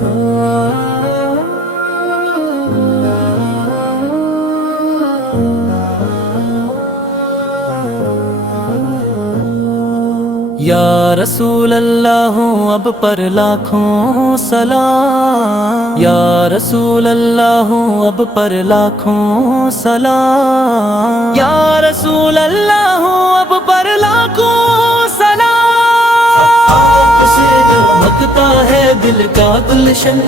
یا رسول اللہ ہوں اب پر لاکھوں سلام، یا رسول اللہ ہوں اب پر لاکھوں سلام، یا رسول اللہ ہوں اب پر لاکھوں سلام۔ آپ سے دمکتا ہے دل کا گلشن،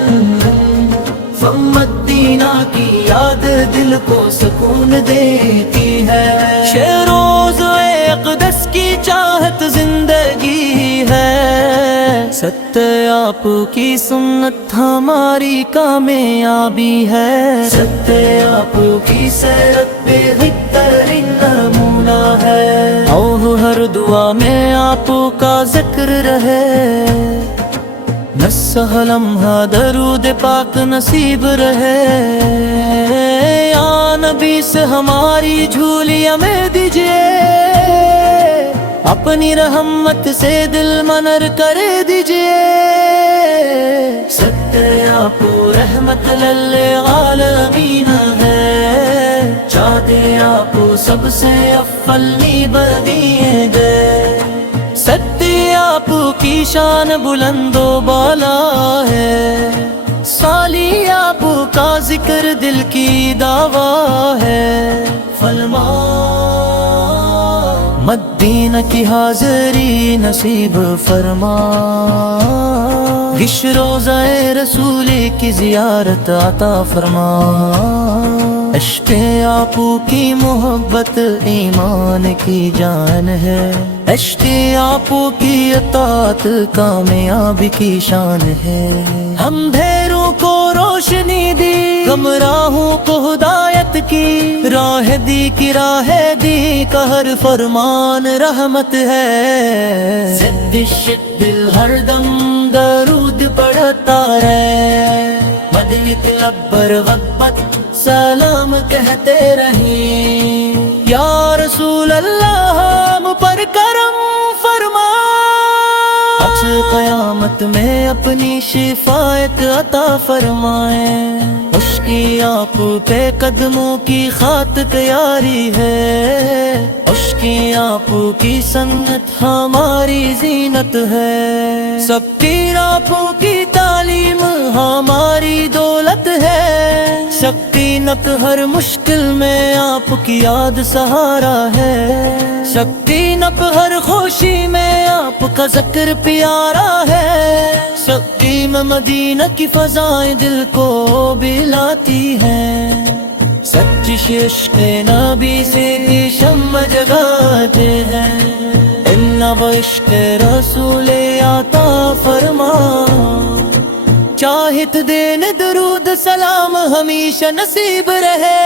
مدینہ کی یاد دل کو سکون دیتی ہے، شیروز اقدس کی چاہت زندگی ہے، ستیہ آپ کی سنت ہماری کامیابی ہے، ستیہ آپ کی سیرت بہترین نمونہ ہے، اور ہر دعا میں آپ کا ذکر رہے، نسہ لمحہ درود پاک نصیب رہے، یا نبی سے ہماری جھولیاں میں دیجئے، اپنی رحمت سے دل منر کر دیجئے، ستیہ آپ رحمت للعالمین ہے، چاہتے آپ سب سے افضل بدیے گئے، ستیہ آپ کی شان بلند و بالا ہے، سالی آپ کا ذکر دل کی دعویٰ ہے، فرما مدینہ کی حاضری نصیب فرما، گش روزہ رسول کی زیارت عطا فرما، عشق آپ کی محبت ایمان کی جان ہے، عشق آپ کی اطاعت کامیابی کی شان ہے، اندھیروں کو روشنی دی، گمراہوں کو ہدایت کی راہ دی، کی راہ دی کا ہر فرمان رحمت ہے، زد دل ہر دم درود پڑھتا رہے، مدینہ لبر غبت سلام کہتے رہیں، یا رسول اللہ ہم پر کرم فرما، قیامت میں اپنی شفاعت عطا فرمائیں، اشکی آپ پہ قدموں کی خاط تیاری ہے، اشکی آپ کی سنت ہماری زینت ہے، سب پیر آپ کی تعلیم ہماری دولت ہے، شکتی نک ہر مشکل میں آپ کی یاد سہارا ہے، شکتی نک ہر خوشی میں آپ کا ذکر پیارا ہے، شکتی میں مدینہ کی فضائیں دل کو بلاتی ہیں، سچی عشق نبی سے شمع جگاتے ہیں، ان عشق رسول عطا فرما، چاہت دین درود سلام ہمیشہ نصیب رہے،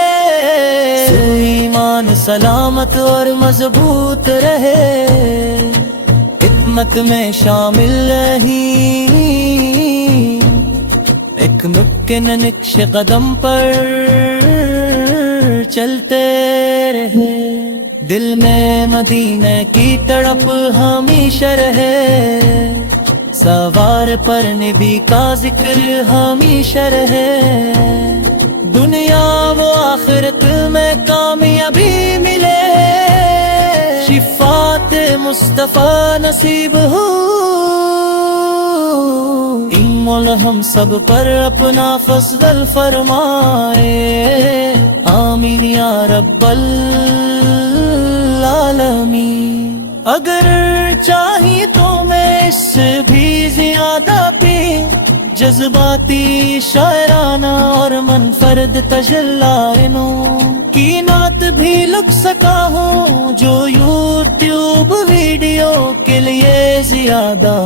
ایمان سلامت اور مضبوط رہے، خدمت میں شامل رہی، ایک ممکن نقش قدم پر چلتے رہے، دل میں مدینہ کی تڑپ ہمیشہ رہے، سوار پر نبی کا ذکر ہمیشہ رہے، دنیا و آخرت میں کامیابی ملے، شفاعت مصطفیٰ نصیب ہو، مولا ہم سب پر اپنا فضل فرمائے، آمین یا رب العالمین، اگر چاہیے تو میں اس سے بھی زیادہ بھی جذباتی شاعرانہ اور منفرد تجلائنوں کی نعت بھی لکھ سکا ہوں، جو یوٹیوب ویڈیو کے لیے زیادہ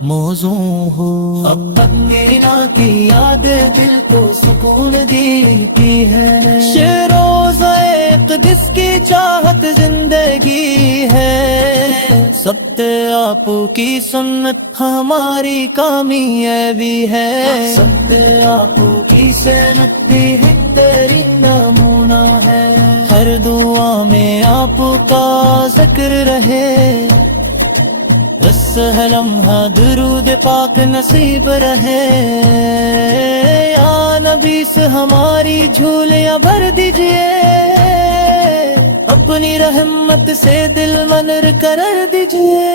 موزوں ہو، اب مدینہ کی یاد دل کو سکون دیتی ہے، شیروزہ اقدس کی چاہت زندگی ہے، ستیہ آپ کی سنت ہماری کامیابی ہے، ستیہ آپ کی سنت بہترین نمونہ ہے، ہر دعا میں آپ کا ذکر رہے، ہے لمحہ درود پاک نصیب رہے، یا نبی سے ہماری جھولیاں بھر دیجئے، اپنی رحمت سے دل منر کرر دیجئے،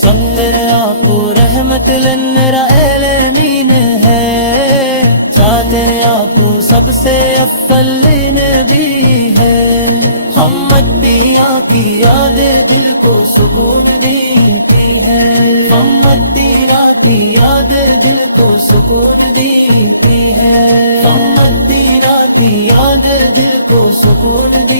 سنگر آپ رحمت لنرا اہل امین ہے، چاہتے آپ سب سے افضل نبی ہے، محمدیاں کی یادیں دل کو سکون دیتی ہے، محمدیاں کی یادیں دل کو سکون دیتی ہے، محمدیاں کی یادیں دل کو سکون دیتی ہے۔